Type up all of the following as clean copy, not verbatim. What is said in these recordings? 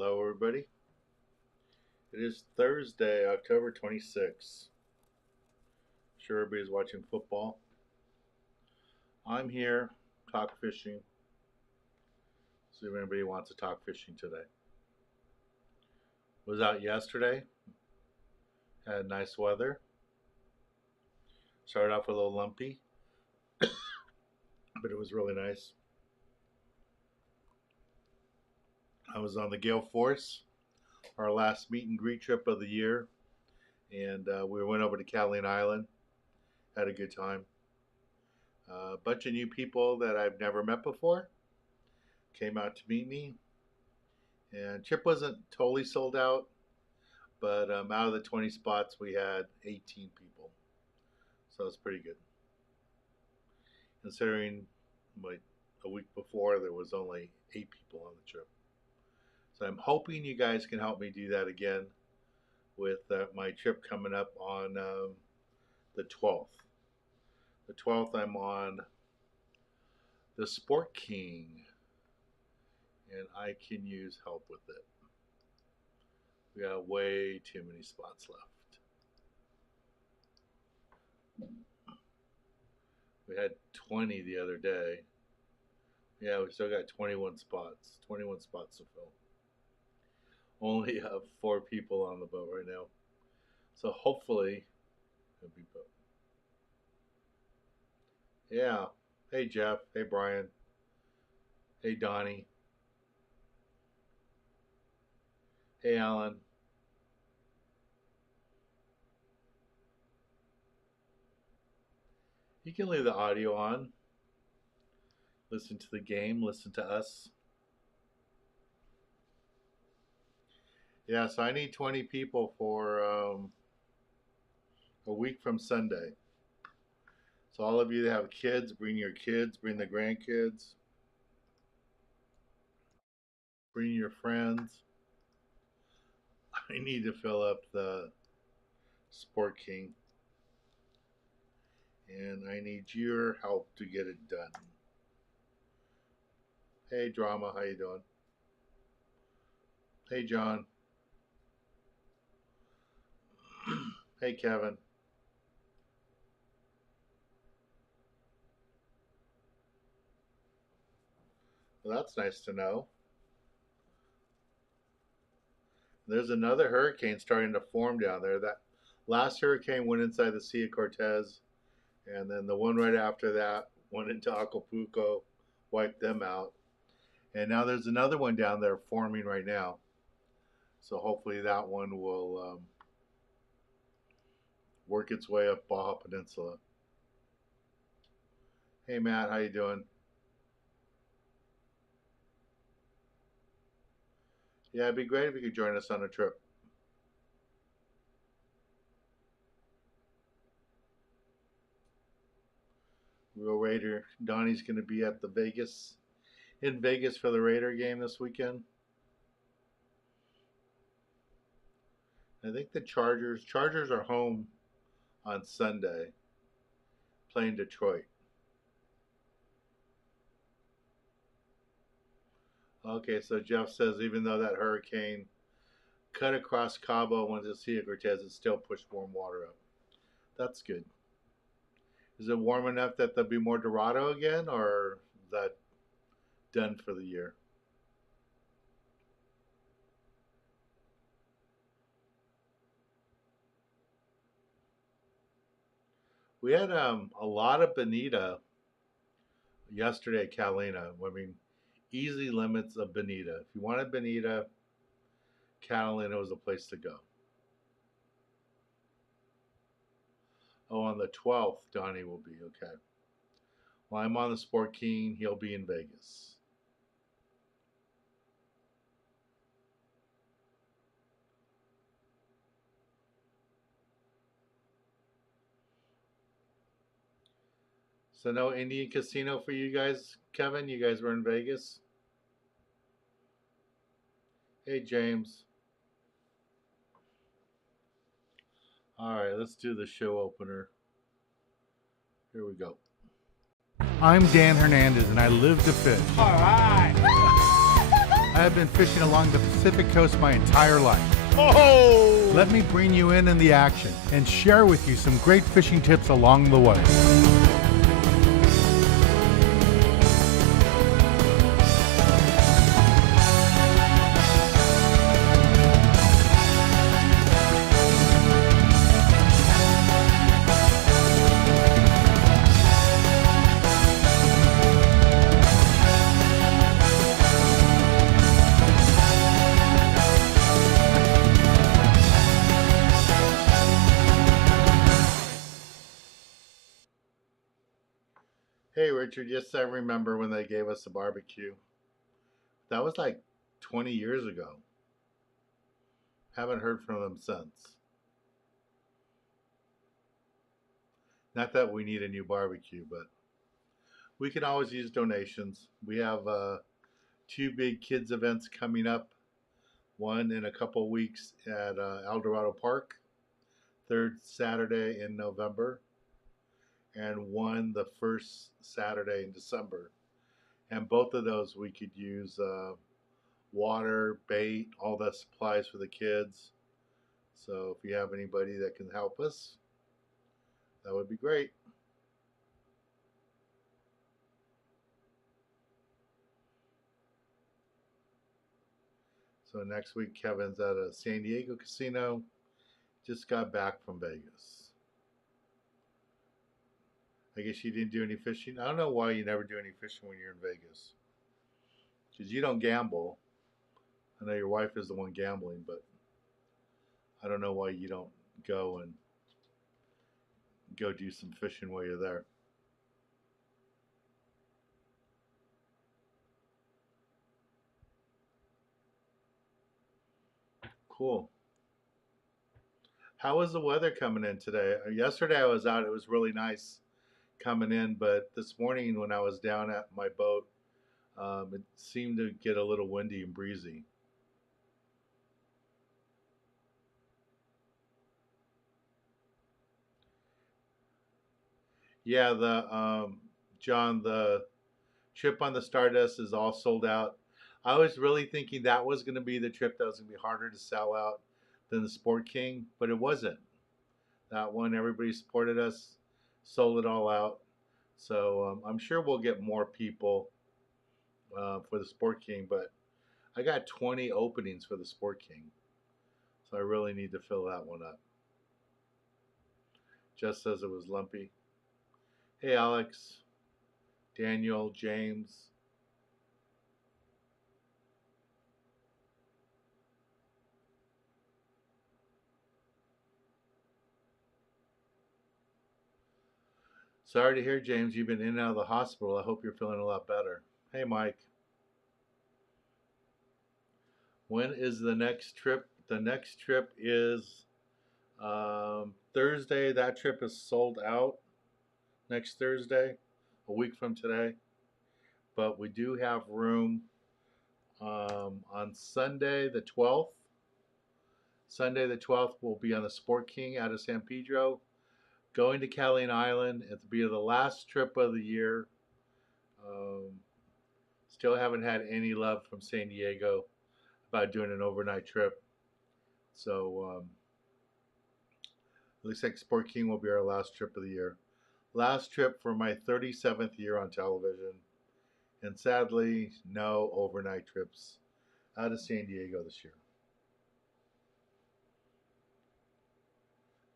Hello, everybody. It is Thursday, October 26th. Sure, everybody's watching football. I'm here, talk fishing. See if anybody wants to talk fishing today. Was out yesterday. Had nice weather. Started off a little lumpy, but it was really nice. I was on the gale force, our last meet and greet trip of the year, and we went over to Catalina Island. Had a good time. A bunch of new people that I've never met before came out to meet me, and trip wasn't totally sold out, but out of the 20 spots we had 18 people, so it's pretty good considering like a week before there was only 8 people on the trip. So I'm hoping you guys can help me do that again with my trip coming up on the 12th. The 12th, I'm on the Sport King, and I can use help with it. We got way too many spots left. We had 20 the other day. Yeah, we still got 21 spots. 21 spots to fill. Only have 4 people on the boat right now. So hopefully it'll be booked. Yeah. Hey Jeff. Hey Brian. Hey Donnie. Hey Alan. You can leave the audio on. Listen to the game. Listen to us. Yeah, so I need 20 people for a week from Sunday. So all of you that have kids, bring your kids, bring the grandkids, bring your friends. I need to fill up the Sport King, and I need your help to get it done. Hey Drama, how you doing? Hey John. Hey Kevin. Well, that's nice to know. There's another hurricane starting to form down there. That last hurricane went inside the Sea of Cortez, and then the one right after that went into Acapulco, wiped them out. And now there's another one down there forming right now. So hopefully that one will work its way up Baja Peninsula. Hey Matt, how you doing? Yeah, it'd be great if you could join us on a trip. Real Raider. Donnie's going to be at in Vegas for the Raider game this weekend. I think the Chargers are home on Sunday, playing Detroit. Okay, so Jeff says even though that hurricane cut across Cabo and went to Sea of Cortez, it still pushed warm water up. That's good. Is it warm enough that there'll be more Dorado again, or is that done for the year? We had a lot of bonita yesterday at Catalina. I mean, easy limits of bonita. If you wanted bonita, Catalina was the place to go. Oh, on the 12th, Donnie will be. Okay. Well, I'm on the Sport King. He'll be in Vegas. So no Indian casino for you guys, Kevin? You guys were in Vegas? Hey, James. All right, let's do the show opener. Here we go. I'm Dan Hernandez, and I live to fish. All right. I have been fishing along the Pacific coast my entire life. Oh! Let me bring you in the action and share with you some great fishing tips along the way. Hey Richard, yes, I remember when they gave us the barbecue. That was like 20 years ago. Haven't heard from them since. Not that we need a new barbecue, but we can always use donations. We have two big kids events coming up. One in a couple of weeks at El Dorado Park, third Saturday in November, and one the first Saturday in December. And both of those we could use water, bait, all the supplies for the kids. So if you have anybody that can help us, that would be great. So next week, Kevin's at a San Diego casino. Just got back from Vegas. I guess you didn't do any fishing. I don't know why you never do any fishing when you're in Vegas. Because you don't gamble. I know your wife is the one gambling, but I don't know why you don't go do some fishing while you're there. Cool. How was the weather coming in today? Yesterday I was out. It was really nice coming in, but this morning when I was down at my boat, it seemed to get a little windy and breezy. Yeah, the John, the trip on the Stardust is all sold out. I was really thinking that was going to be the trip that was going to be harder to sell out than the Sport King, but it wasn't. That one, everybody supported us, sold it all out. So I'm sure we'll get more people for the Sport King, but I got 20 openings for the Sport King. So I really need to fill that one up. Just as it was lumpy. Hey, Alex, Daniel, James. Sorry to hear, James, you've been in and out of the hospital. I hope you're feeling a lot better. Hey, Mike. When is the next trip? The next trip is Thursday. That trip is sold out next Thursday, a week from today. But we do have room on Sunday the 12th. Sunday the 12th will be on the Sport King out of San Pedro. Going to Catalina Island. It'll be the last trip of the year. Um, Still haven't had any love from San Diego about doing an overnight trip. So looks like Sport King will be our last trip of the year. Last trip for my 37th year on television. And sadly, no overnight trips out of San Diego this year.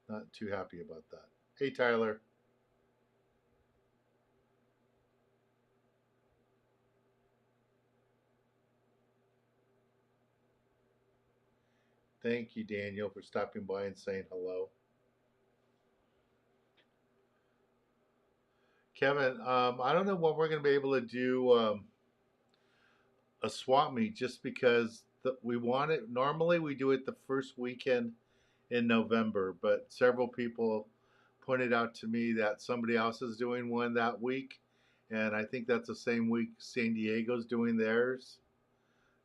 Not too happy about that. Hey, Tyler. Thank you, Daniel, for stopping by and saying hello. Kevin, I don't know when we're going to be able to do a swap meet just because we want it. Normally, we do it the first weekend in November, but several people pointed out to me that somebody else is doing one that week, and I think that's the same week San Diego's doing theirs.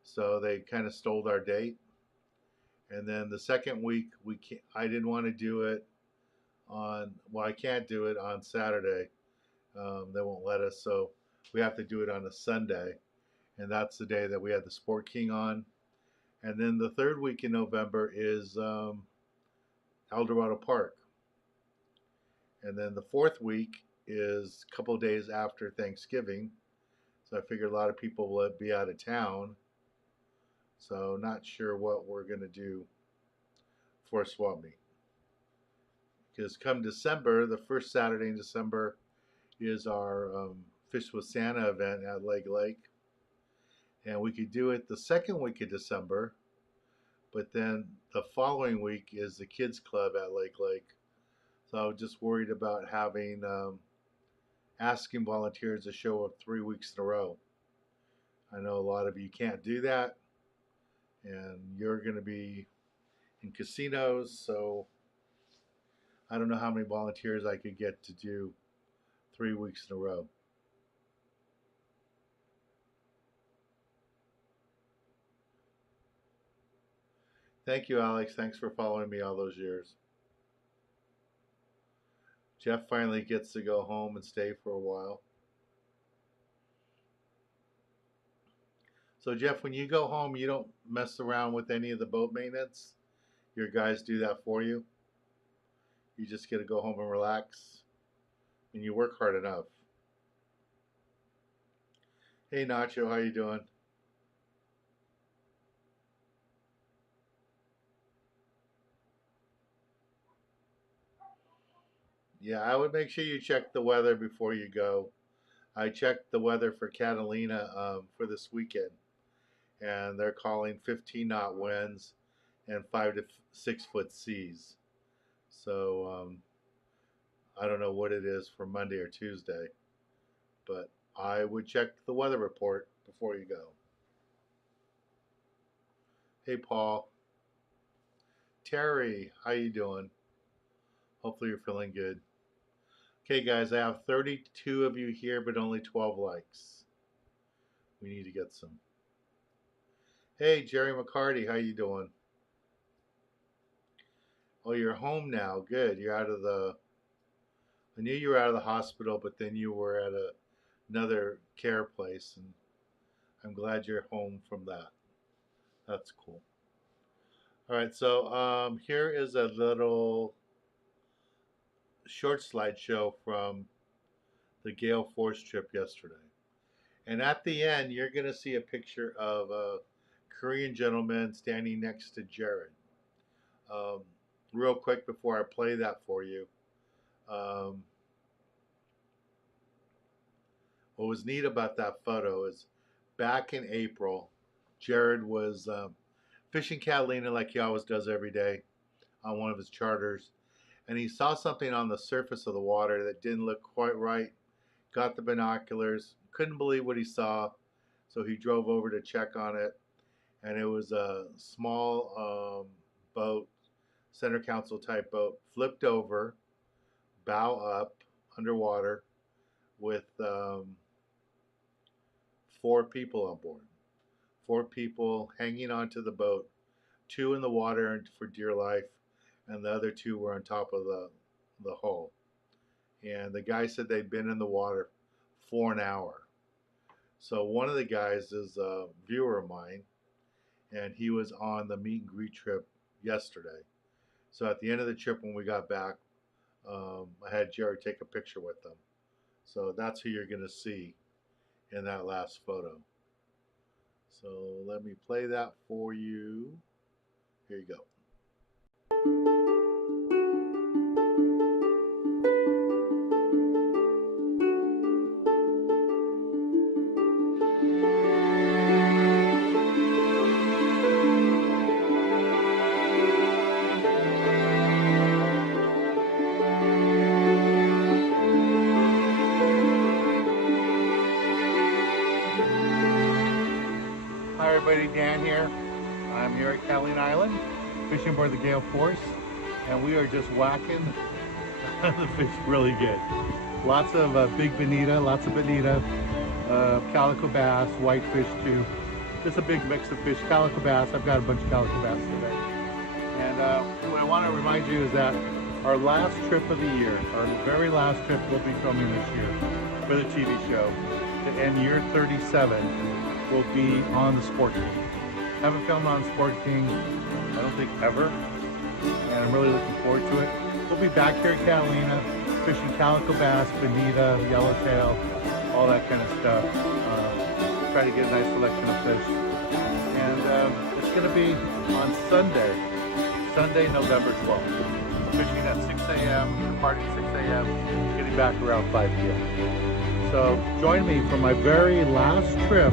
So they kind of stole our date. And then the second week, I didn't want to do it on. Well, I can't do it on Saturday. They won't let us, so we have to do it on a Sunday. and that's the day that we had the Sport King on. And then the third week in November is El Dorado Park. And then the fourth week is a couple of days after Thanksgiving. So I figured a lot of people will be out of town. So not sure what we're going to do for swap meet. Because come December, the first Saturday in December is our Fish with Santa event at Lake Lake. And we could do it the second week of December, but then the following week is the Kids Club at Lake Lake. So I was just worried about having, asking volunteers to show up 3 weeks in a row. I know a lot of you can't do that, and you're going to be in casinos, so I don't know how many volunteers I could get to do 3 weeks in a row. Thank you, Alex. Thanks for following me all those years. Jeff finally gets to go home and stay for a while. So Jeff, when you go home, you don't mess around with any of the boat maintenance? Your guys do that for you? You just get to go home and relax? And you work hard enough. Hey Nacho, how you doing? Yeah, I would make sure you check the weather before you go. I checked the weather for Catalina for this weekend, and they're calling 15 knot winds and 5 to 6 foot seas. So I don't know what it is for Monday or Tuesday, but I would check the weather report before you go. Hey Paul. Terry, how you doing? Hopefully you're feeling good. Okay guys, I have 32 of you here, but only 12 likes. We need to get some. Hey Jerry McCarty, how you doing? Oh, you're home now. Good. You're out of the... I knew you were out of the hospital, but then you were at another care place, and I'm glad you're home from that. That's cool. All right, so here is a little short slideshow from the gale force trip yesterday. And at the end, you're going to see a picture of a Korean gentleman standing next to Jared. Real quick before I play that for you, what was neat about that photo is back in April, Jared was fishing Catalina like he always does every day on one of his charters, and he saw something on the surface of the water that didn't look quite right. Got the binoculars, couldn't believe what he saw, so he drove over to check on it, and it was a small boat, center console type boat, flipped over, bow up, underwater, with 4 people on board. 4 people hanging onto the boat, 2 in the water for dear life, and the other 2 were on top of the hull. And the guy said they'd been in the water for an hour. So one of the guys is a viewer of mine, and he was on the meet and greet trip yesterday. So at the end of the trip when we got back, I had Jared take a picture with them. So that's who you're going to see in that last photo. So let me play that for you. Here you go. Hi everybody, Dan here. I'm here at Catalina Island, fishing aboard the Gale Force, and we are just whacking the fish really good. Lots of big bonita, lots of bonita, calico bass, whitefish too. Just a big mix of fish. Calico bass, I've got a bunch of calico bass today. And what I want to remind you is that our last trip of the year, our very last trip we'll be filming this year for the TV show, to end year 37, will be on the Sport King. Haven't filmed on Sport King, I don't think ever, and I'm really looking forward to it. We'll be back here at Catalina, fishing calico bass, bonita, yellowtail, all that kind of stuff. Try to get a nice selection of fish. And it's going to be on Sunday, November 12th. Fishing at 6 a.m., departing 6 a.m., getting back around 5 p.m. So join me for my very last trip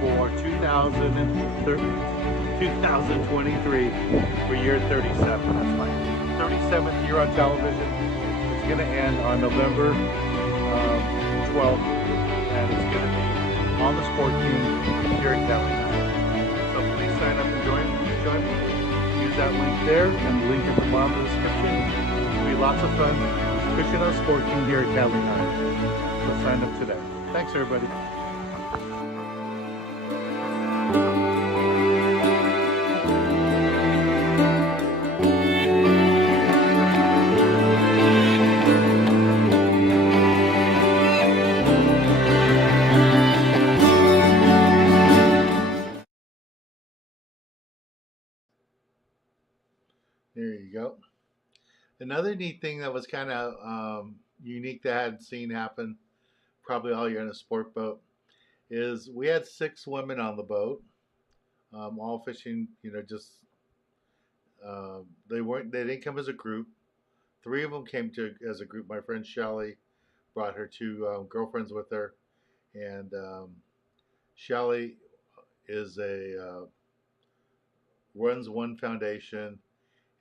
for 2023 for year 37. That's my 37th year on television. It's going to end on November 12th, and it's going to be on the Sport King here at Catalina. So please sign up and join me. Use that link there and the link at the bottom of the description. It'll be lots of fun fishing on Sport King here at Catalina. So sign up today. Thanks, everybody. There you go. Another neat thing that was kind of unique that I hadn't seen happen, probably all you're in a sport boat, is we had 6 women on the boat, all fishing. Just they didn't come as a group. 3 of them came as a group. My friend Shelly brought her 2 girlfriends with her, and Shelly is runs one foundation.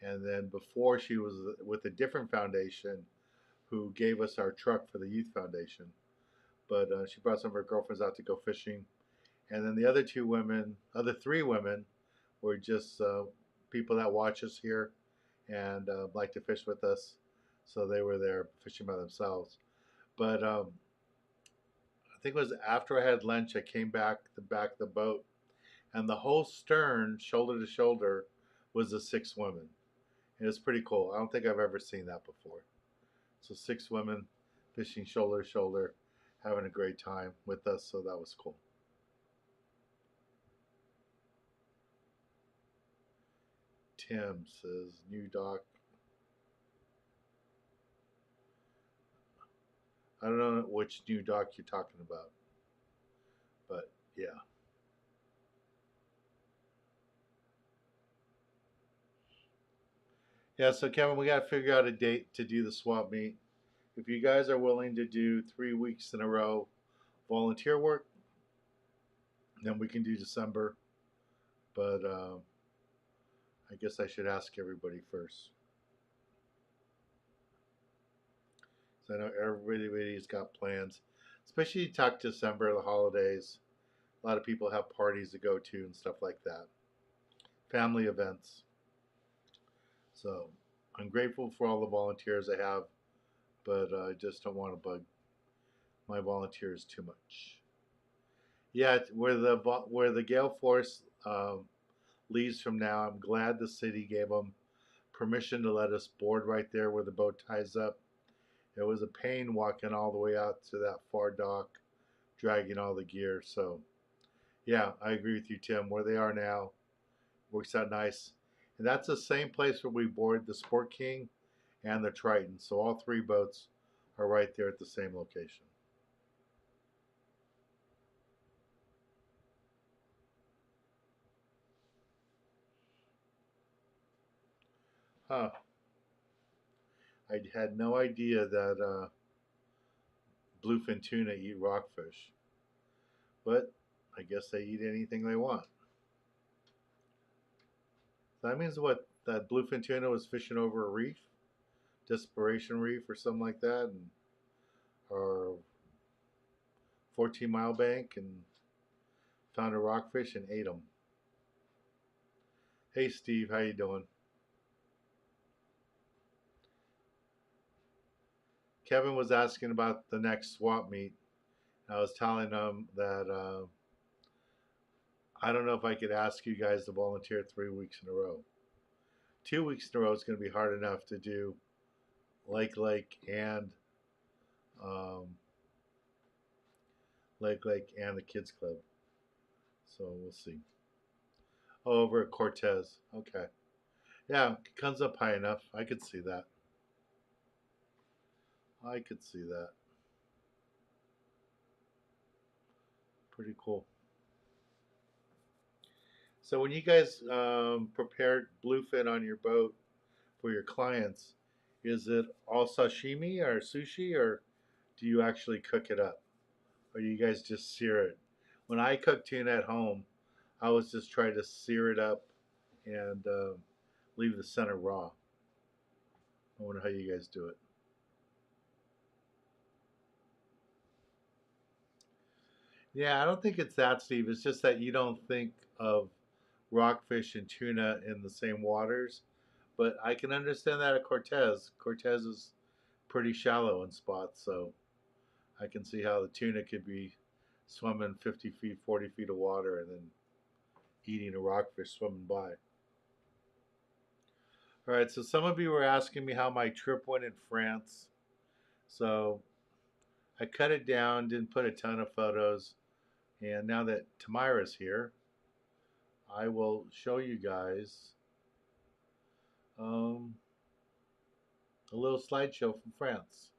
And then before, she was with a different foundation who gave us our truck for the youth foundation. But she brought some of her girlfriends out to go fishing. And then the other 3 women were just people that watch us here and like to fish with us. So they were there fishing by themselves. But I think it was after I had lunch, I came back to back of the boat, and the whole stern, shoulder to shoulder, was the 6 women. It was pretty cool. I don't think I've ever seen that before. So 6 women fishing shoulder to shoulder, having a great time with us. So that was cool. Tim says, new dock. I don't know which new dock you're talking about, but yeah. Yeah, so Kevin, we got to figure out a date to do the swap meet. If you guys are willing to do 3 weeks in a row volunteer work, then we can do December. But I guess I should ask everybody first. So I know everybody's got plans, especially talk December, the holidays. A lot of people have parties to go to and stuff like that. Family events. So I'm grateful for all the volunteers I have, but I just don't want to bug my volunteers too much. Yeah, where the gale force leaves from now, I'm glad the city gave them permission to let us board right there where the boat ties up. It was a pain walking all the way out to that far dock, dragging all the gear. So yeah, I agree with you, Tim. Where they are now works out nice. And that's the same place where we board the Sport King and the Triton. So all 3 boats are right there at the same location. Huh. I had no idea that bluefin tuna eat rockfish. But I guess they eat anything they want. So that means what? That bluefin tuna was fishing over a reef? Desperation Reef or something like that, or 14-mile bank, and found a rockfish and ate them. Hey Steve, how you doing? Kevin was asking about the next swap meet. I was telling him that I don't know if I could ask you guys to volunteer 3 weeks in a row. 2 weeks in a row is going to be hard enough to do Lake and um, Lake and the Kids Club. So we'll see. Oh, over at Cortez. Okay. Yeah, it comes up high enough. I could see that. I could see that. Pretty cool. So when you guys prepared bluefin on your boat for your clients, is it all sashimi or sushi, or do you actually cook it up? Or you guys just sear it? When I cook tuna at home, I was just trying to sear it up and leave the center raw. I wonder how you guys do it. Yeah, I don't think it's that, Steve. It's just that you don't think of rockfish and tuna in the same waters. But I can understand that at Cortez. Cortez is pretty shallow in spots, so I can see how the tuna could be swimming 50 feet, 40 feet of water and then eating a rockfish swimming by. All right, so some of you were asking me how my trip went in France. So I cut it down, didn't put a ton of photos. And now that Tamira's here, I will show you guys um, a little slideshow from France.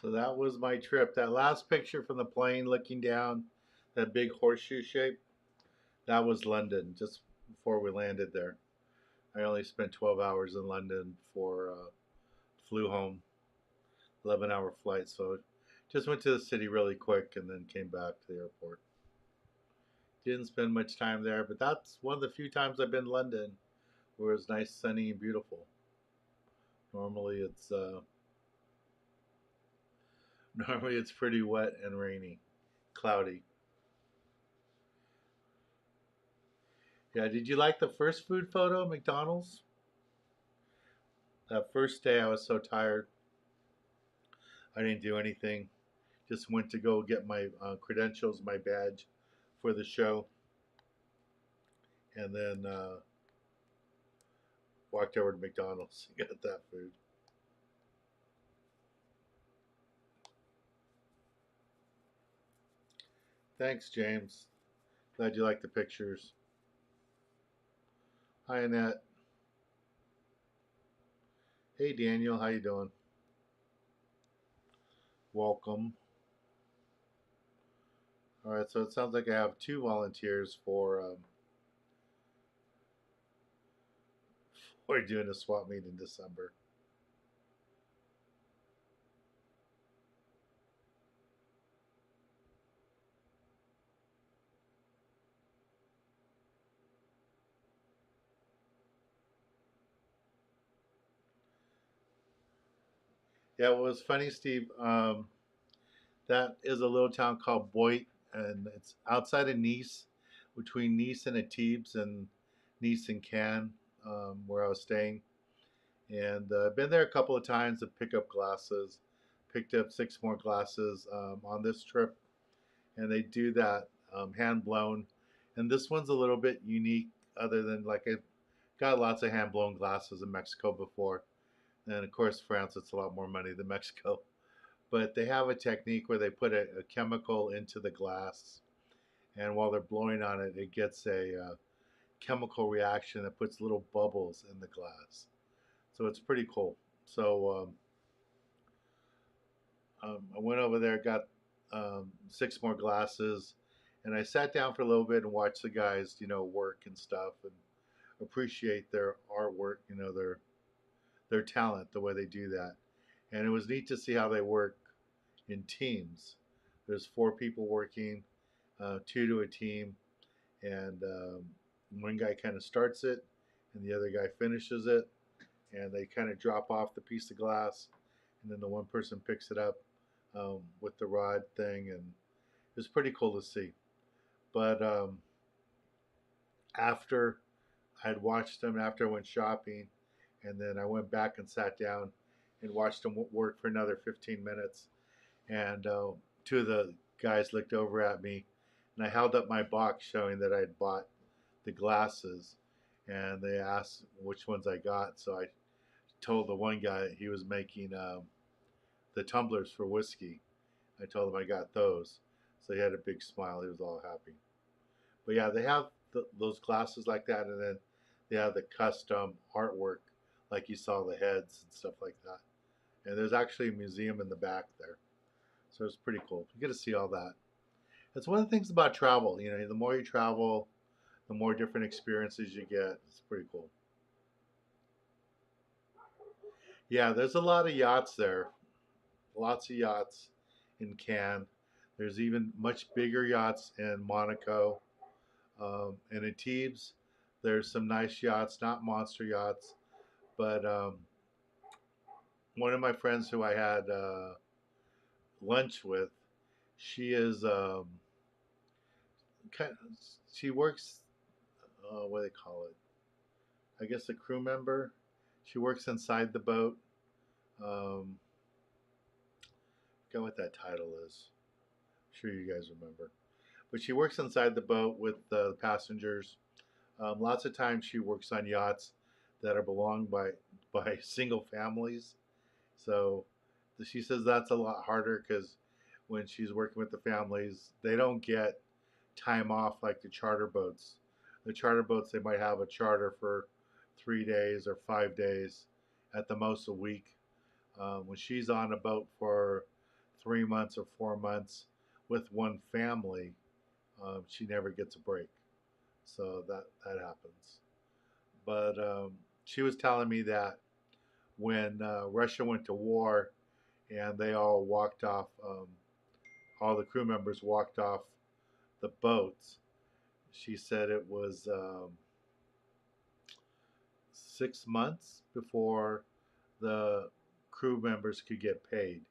So that was my trip. That last picture from the plane looking down, that big horseshoe shape, that was London just before we landed there. I only spent 12 hours in London before flew home, 11-hour flight. So just went to the city really quick and then came back to the airport. Didn't spend much time there, but that's one of the few times I've been in London where it's nice, sunny, and beautiful. Normally it's normally it's pretty wet and rainy, cloudy. Yeah, did you like the first food photo, McDonald's? That first day I was so tired. I didn't do anything. Just went to go get my credentials, my badge for the show, and then walked over to McDonald's and got that food. Thanks, James. Glad you like the pictures. Hi, Annette. Hey, Daniel. How you doing? Welcome. All right, so it sounds like I have 2 volunteers for doing a swap meet in December. Yeah, well, it was funny, Steve. That is a little town called Boit, and it's outside of Nice, between Nice and Antibes, and Nice and Cannes, where I was staying. And I've been there a couple of times to pick up glasses. Picked up 6 more glasses on this trip, and they do that hand blown. And this one's a little bit unique, other than like I got lots of hand blown glasses in Mexico before, and of course France, it's a lot more money than Mexico. But they have a technique where they put a chemical into the glass, and while they're blowing on it, it gets a chemical reaction that puts little bubbles in the glass. So it's pretty cool. So I went over there, got 6 more glasses, and I sat down for a little bit and watched the guys, work and stuff, and appreciate their artwork, their talent, the way they do that. And it was neat to see how they work in teams. There's 4 people working, 2 to a team, and one guy kind of starts it, and the other guy finishes it, and they kind of drop off the piece of glass, and then the one person picks it up with the rod thing, and it was pretty cool to see. But after I'd watched them, after I went shopping, and then I went back and sat down and watched them work for another 15 minutes. And 2 of the guys looked over at me, and I held up my box showing that I'd bought the glasses, and they asked which ones I got. So I told the one guy he was making the tumblers for whiskey. I told him I got those. So he had a big smile. He was all happy. But yeah, they have those glasses like that, and then they have the custom artwork, like you saw the heads and stuff like that. And there's actually a museum in the back there. So it's pretty cool. You get to see all that. It's one of the things about travel. The more you travel, the more different experiences you get. It's pretty cool. Yeah, there's a lot of yachts there. Lots of yachts in Cannes. There's even much bigger yachts in Monaco. And in Thebes, there's some nice yachts, not monster yachts, but one of my friends who I had lunch with, she is she works, what do they call it? I guess a crew member. She works inside the boat. Um, I forget what that title is. I'm sure you guys remember. But she works inside the boat with the passengers. Lots of times she works on yachts that are belonged by single families. So she says that's a lot harder because when she's working with the families, they don't get time off like the charter boats. The charter boats, they might have a charter for 3 days or 5 days, at the most a week. When she's on a boat for 3 months or 4 months with one family, she never gets a break. So that happens. But she was telling me that when Russia went to war and they all walked off, all the crew members walked off the boats. She said it was 6 months before the crew members could get paid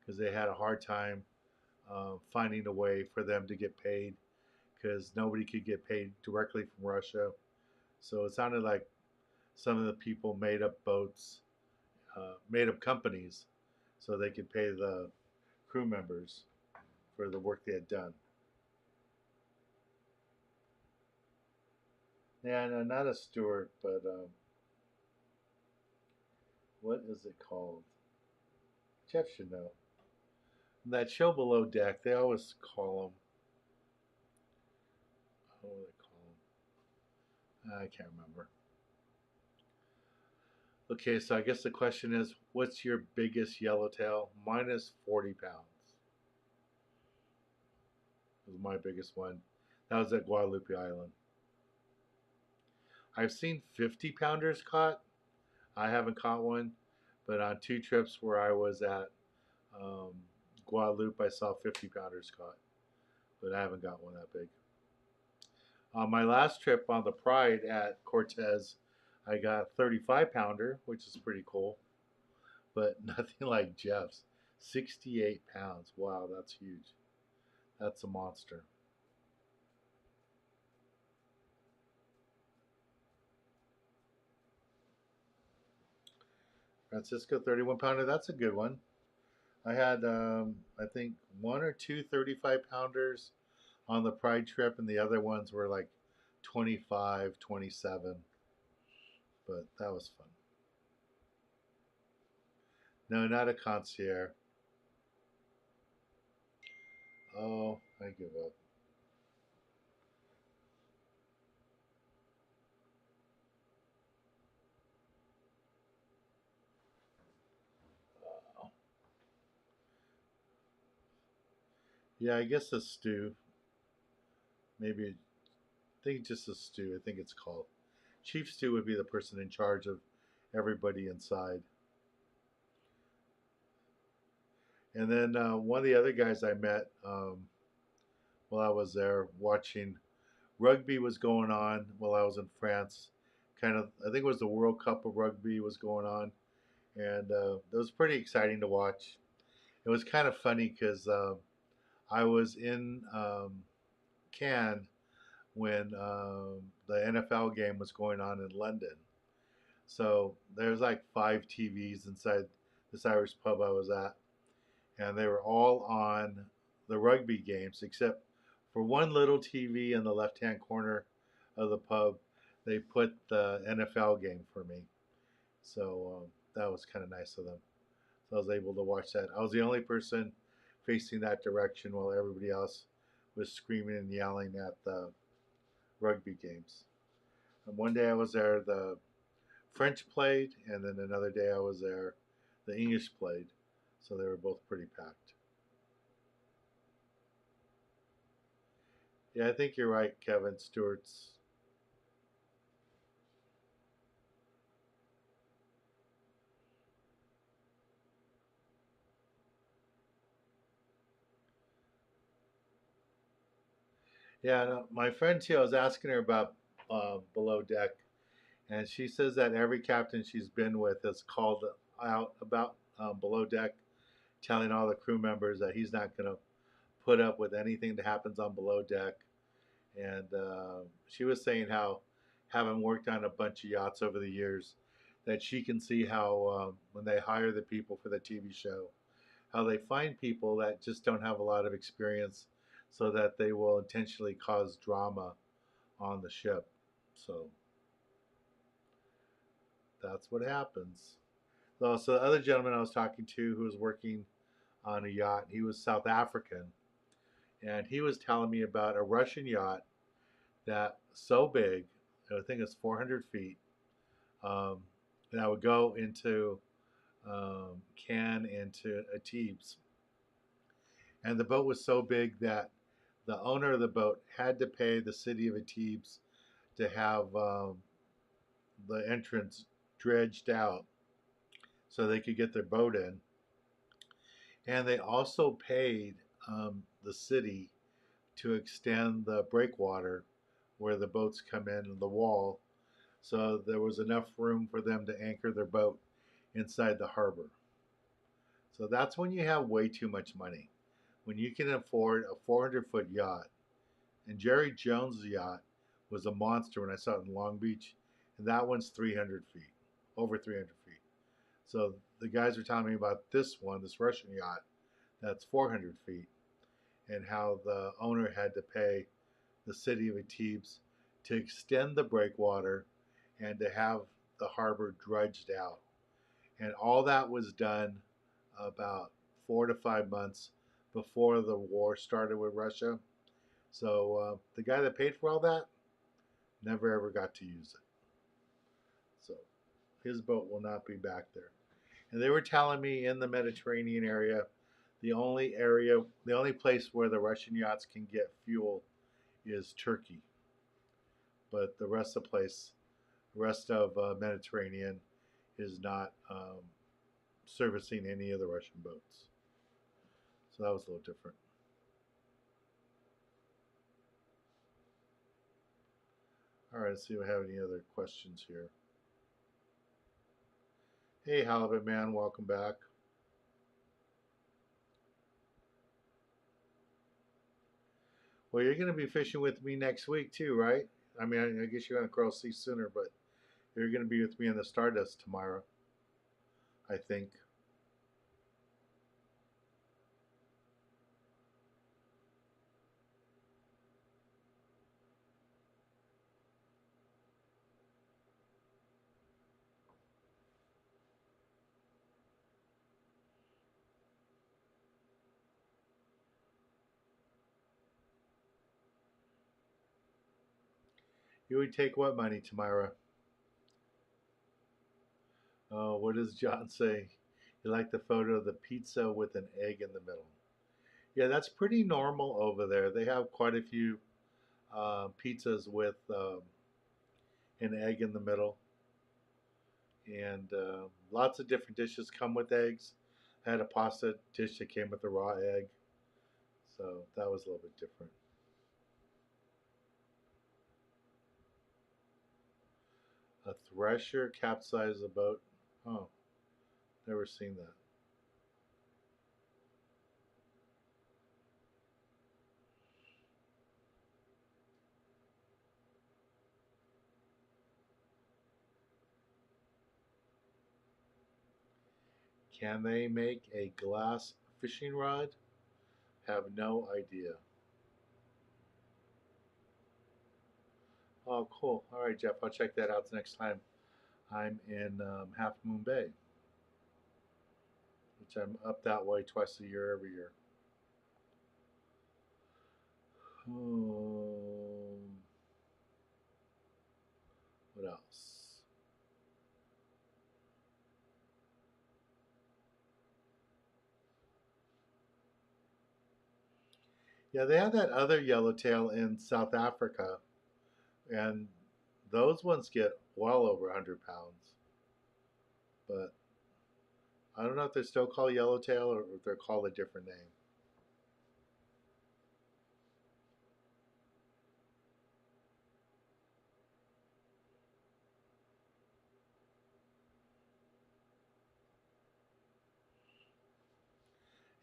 because they had a hard time finding a way for them to get paid because nobody could get paid directly from Russia. So it sounded like some of the people made up boats, made up companies, so they could pay the crew members for the work they had done. Yeah, no, not a steward, but what is it called? Jeff should know. That show Below Deck, they always call them. What do they call them? I can't remember. Okay, so I guess the question is, what's your biggest yellowtail? Mine is 40 pounds. It was my biggest one. That was at Guadalupe Island. I've seen 50 pounders caught. I haven't caught one, but on 2 trips where I was at um, Guadalupe, I saw 50 pounders caught, but I haven't got one that big. On my last trip on the Pride at Cortez, I got a 35 pounder, which is pretty cool, but nothing like Jeff's. 68 pounds. Wow, that's huge. That's a monster. Francisco 31 pounder. That's a good one. I had, I think, one or two 35 pounders on the Pride trip, and the other ones were like 25, 27. But that was fun. No, not a concierge. Oh, I give up. Oh. Yeah, I guess a stew. Maybe, I think just a stew. I think it's called. Chief stew would be the person in charge of everybody inside. And then one of the other guys I met while I was there watching rugby was going on while I was in France. Kind of, I think it was the World Cup of Rugby was going on, and it was pretty exciting to watch. It was kind of funny because I was in Cannes when the NFL game was going on in London. So there's like 5 TVs inside this Irish pub I was at, and they were all on the rugby games except for one little TV in the left-hand corner of the pub. They put the NFL game for me, so that was kind of nice of them. So I was able to watch that. I was the only person facing that direction while everybody else was screaming and yelling at the rugby games. And one day I was there, the French played, and then another day I was there, the English played. So they were both pretty packed. Yeah, I think you're right, Kevin Stewart's. Yeah, no, my friend too, I was asking her about Below Deck, and she says that every captain she's been with has called out about Below Deck, telling all the crew members that he's not going to put up with anything that happens on Below Deck. And she was saying how, having worked on a bunch of yachts over the years, that she can see how when they hire the people for the TV show, how they find people that just don't have a lot of experience so that they will intentionally cause drama on the ship. So that's what happens. So the other gentleman I was talking to who was working on a yacht, he was South African, and he was telling me about a Russian yacht that so big, I think it's 400 feet, um, that would go into Cannes into Antibes. And the boat was so big that the owner of the boat had to pay the city of Antibes to have the entrance dredged out so they could get their boat in. And they also paid the city to extend the breakwater where the boats come in the wall, so there was enough room for them to anchor their boat inside the harbor. So that's when you have way too much money. When you can afford a 400-foot yacht. And Jerry Jones' yacht was a monster when I saw it in Long Beach, and that one's 300 feet, over 300 feet. So the guys were telling me about this one, this Russian yacht, that's 400 feet, and how the owner had to pay the city of Antibes to extend the breakwater and to have the harbor dredged out. And all that was done about 4 to 5 months before the war started with Russia. So the guy that paid for all that never ever got to use it. So his boat will not be back there. And they were telling me in the Mediterranean area, the only place where the Russian yachts can get fuel is Turkey. But the rest of the place, the rest of Mediterranean, is not servicing any of the Russian boats. So that was a little different. All right, let's see if I have any other questions here. Hey, Halibut Man, welcome back. Well, you're going to be fishing with me next week too, right? I mean, I guess you're going to cross seas sooner, but you're going to be with me in the Stardust tomorrow, I think. You would take what money, Tamara? Oh, what does John say? You like the photo of the pizza with an egg in the middle. Yeah, that's pretty normal over there. They have quite a few pizzas with an egg in the middle, and lots of different dishes come with eggs. I had a pasta dish that came with a raw egg, so that was a little bit different. A thresher capsized a boat. Oh, never seen that. Can they make a glass fishing rod? Have no idea. Oh, cool. All right, Jeff, I'll check that out the next time I'm in Half Moon Bay, which I'm up that way twice a year every year. What else? Yeah, they have that other yellowtail in South Africa, and those ones get well over 100 pounds. But I don't know if they're still called yellowtail or if they're called a different name.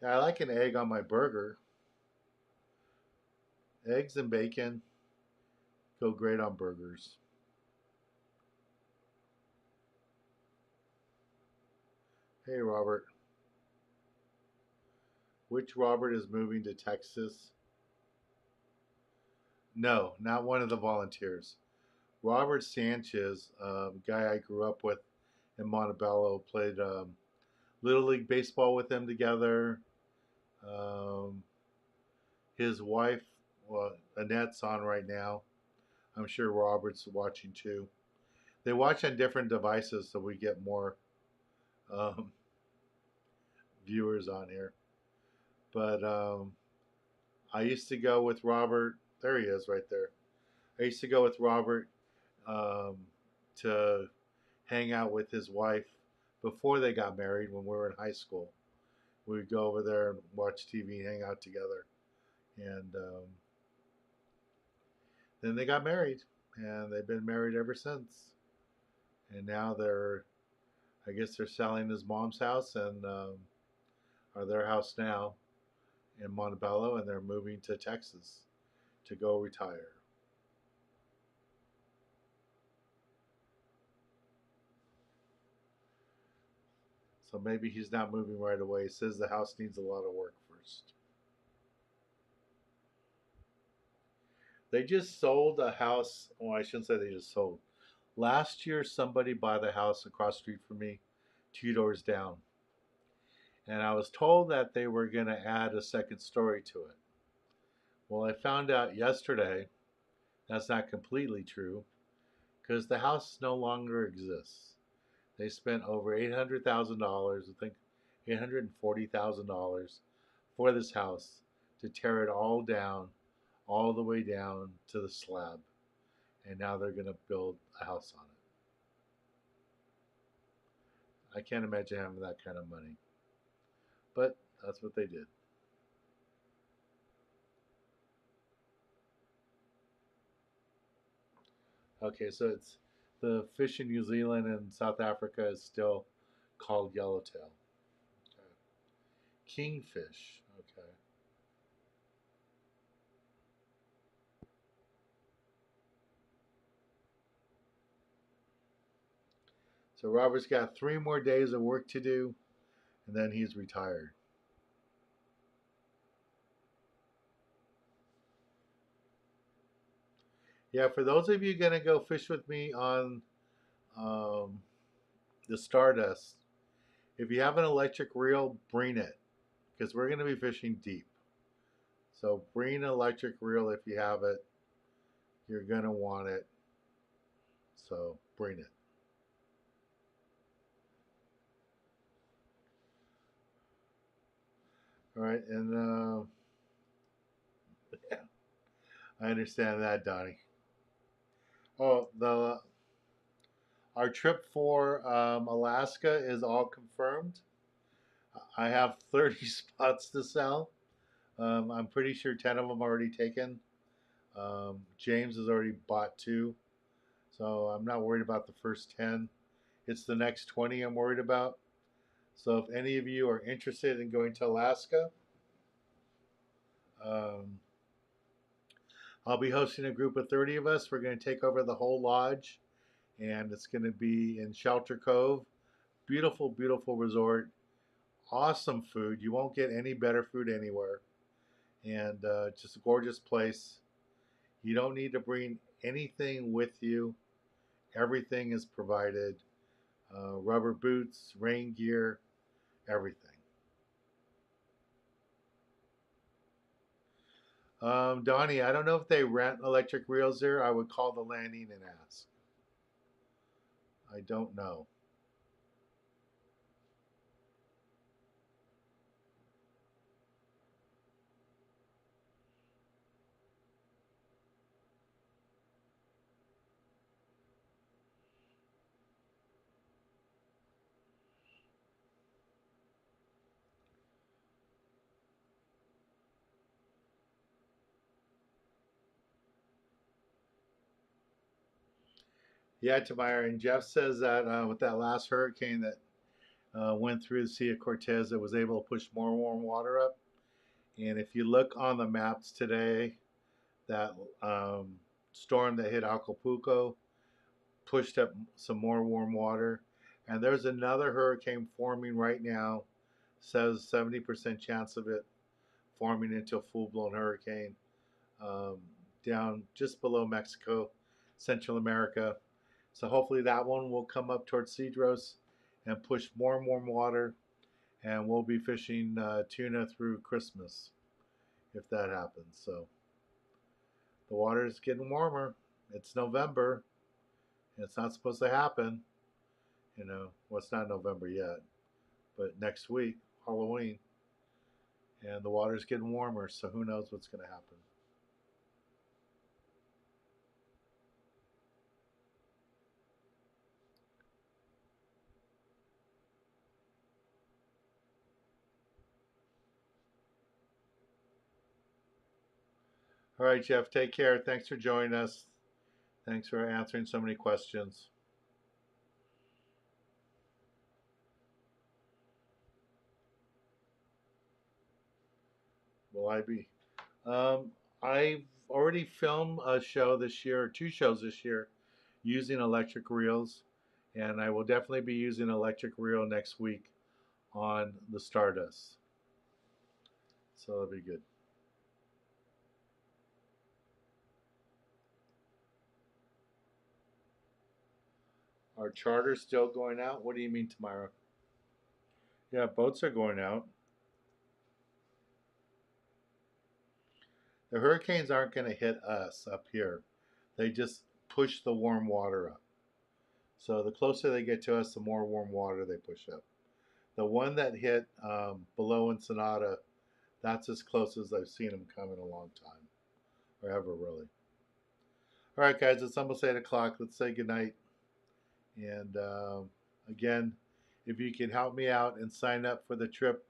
Yeah, I like an egg on my burger. Eggs and bacon go great on burgers. Hey, Robert. Which Robert is moving to Texas? No, not one of the volunteers. Robert Sanchez, guy I grew up with in Montebello, played Little League Baseball with them together. Um, his wife, well, Annette's on right now. I'm sure Robert's watching too. They watch on different devices, so we get more um, viewers on here. But I used to go with Robert. There he is, right there. I used to go with Robert um, to hang out with his wife before they got married when we were in high school. We would go over there and watch TV and hang out together. And then they got married, and they've been married ever since. And now I guess they're selling his mom's house and or their house now in Montebello, and they're moving to Texas to go retire. So maybe he's not moving right away. He says the house needs a lot of work first. They just sold a house. Well, I shouldn't say they just sold. Last year, somebody bought a house across the street from me, 2 doors down. And I was told that they were going to add a second story to it. Well, I found out yesterday that's not completely true because the house no longer exists. They spent over $800,000, I think $840,000 for this house to tear it all down, all the way down to the slab. And now they're going to build a house on it. I can't imagine having that kind of money. But that's what they did. Okay, so it's the fish in New Zealand and South Africa is still called yellowtail. Okay. Kingfish. Okay. So Robert's got 3 more days of work to do, and then he's retired. Yeah, for those of you gonna go fish with me on um, the Stardust, if you have an electric reel, bring it because we're gonna be fishing deep. So bring an electric reel if you have it. You're gonna want it. So bring it. All right, and yeah, I understand that, Donnie. Oh, the our trip for Alaska is all confirmed. I have 30 spots to sell. I'm pretty sure 10 of them are already taken. James has already bought 2, so I'm not worried about the first 10. It's the next 20 I'm worried about. So if any of you are interested in going to Alaska, um, I'll be hosting a group of 30 of us. We're going to take over the whole lodge, and it's going to be in Shelter Cove. Beautiful, beautiful resort. Awesome food. You won't get any better food anywhere. And just a gorgeous place. You don't need to bring anything with you. Everything is provided. Rubber boots, rain gear, everything. Donnie, I don't know if they rent electric reels there. I would call the landing and ask. I don't know. Yeah, Tamara, and Jeff says that with that last hurricane that went through the Sea of Cortez, it was able to push more warm water up. And if you look on the maps today, that storm that hit Acapulco pushed up some more warm water. And there's another hurricane forming right now, says 70% chance of it forming into a full blown hurricane um, down just below Mexico, Central America. So hopefully that one will come up towards Cedros and push more and warm water. And we'll be fishing tuna through Christmas if that happens. So the water is getting warmer. It's November. It's not supposed to happen. Well, it's not November yet, but next week, Halloween. and the water's getting warmer, so who knows what's going to happen. All right, Jeff, take care. Thanks for joining us. Thanks for answering so many questions. Will I be? I've already filmed a show this year, or two shows this year, using electric reels, and I will definitely be using electric reel next week on the Stardust. So that'll be good. Are charters still going out? What do you mean tomorrow? Yeah, boats are going out. The hurricanes aren't going to hit us up here. They just push the warm water up. So the closer they get to us, the more warm water they push up. The one that hit below Ensenada, that's as close as I've seen them come in a long time, or ever really. All right, guys, it's almost 8 o'clock. Let's say goodnight. And again, if you can help me out and sign up for the trip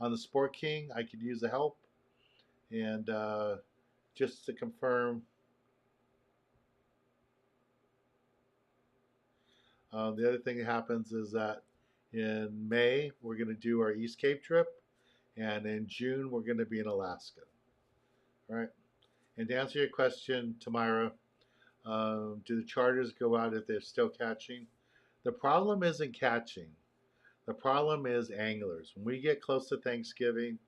on the Sport King, I could use the help. And just to confirm, the other thing that happens is that in May, we're going to do our East Cape trip. And in June, we're going to be in Alaska. All right. And to answer your question, Tamara, do the charters go out if they're still catching? The problem isn't catching. The problem is anglers. When we get close to Thanksgiving,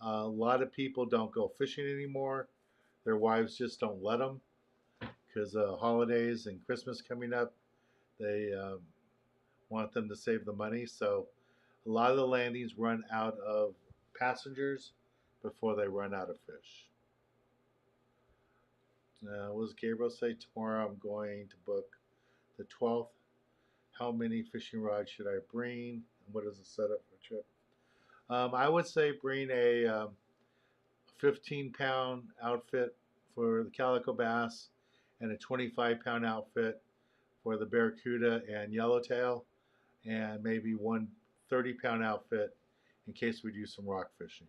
a lot of people don't go fishing anymore. Their wives just don't let them because holidays and Christmas coming up, they want them to save the money. So a lot of the landings run out of passengers before they run out of fish. What does Gabriel say? Tomorrow I'm going to book the 12th. How many fishing rods should I bring? And what is the setup for a trip? I would say bring a 15-pound outfit for the calico bass and a 25-pound outfit for the barracuda and yellowtail, and maybe one 30-pound outfit in case we do some rock fishing.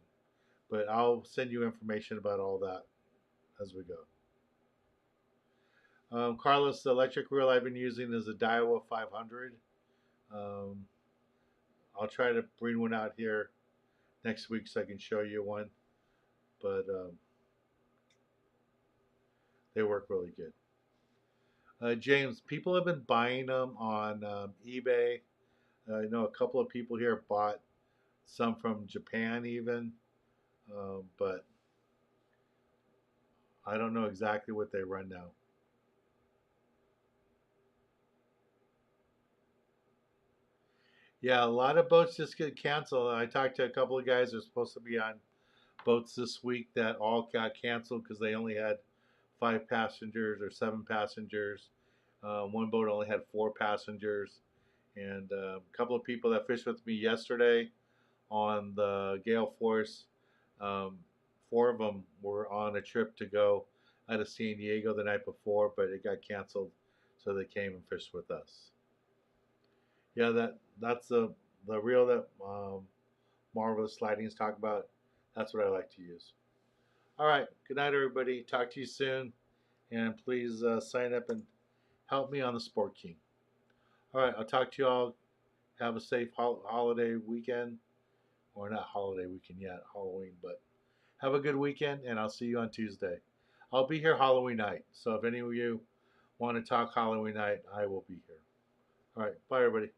But I'll send you information about all that as we go. Carlos, the electric reel I've been using is a Daiwa 500. I'll try to bring one out here next week so I can show you one. But they work really good. James, people have been buying them on eBay. I know a couple of people here bought some from Japan even. But I don't know exactly what they run now. Yeah, a lot of boats just get canceled. I talked to a couple of guys that are supposed to be on boats this week that all got canceled because they only had 5 passengers or 7 passengers. One boat only had 4 passengers. And a couple of people that fished with me yesterday on the Gale Force, 4 of them were on a trip to go out of San Diego the night before, but it got canceled, so they came and fished with us. Yeah, that's the reel that Marvelous Slidings talk about. That's what I like to use. All right, good night, everybody. Talk to you soon, and please sign up and help me on the Sport King. All right, I'll talk to you all. Have a safe holiday weekend, or not holiday weekend yet, Halloween, but have a good weekend, and I'll see you on Tuesday. I'll be here Halloween night, so if any of you want to talk Halloween night, I will be here. All right, bye, everybody.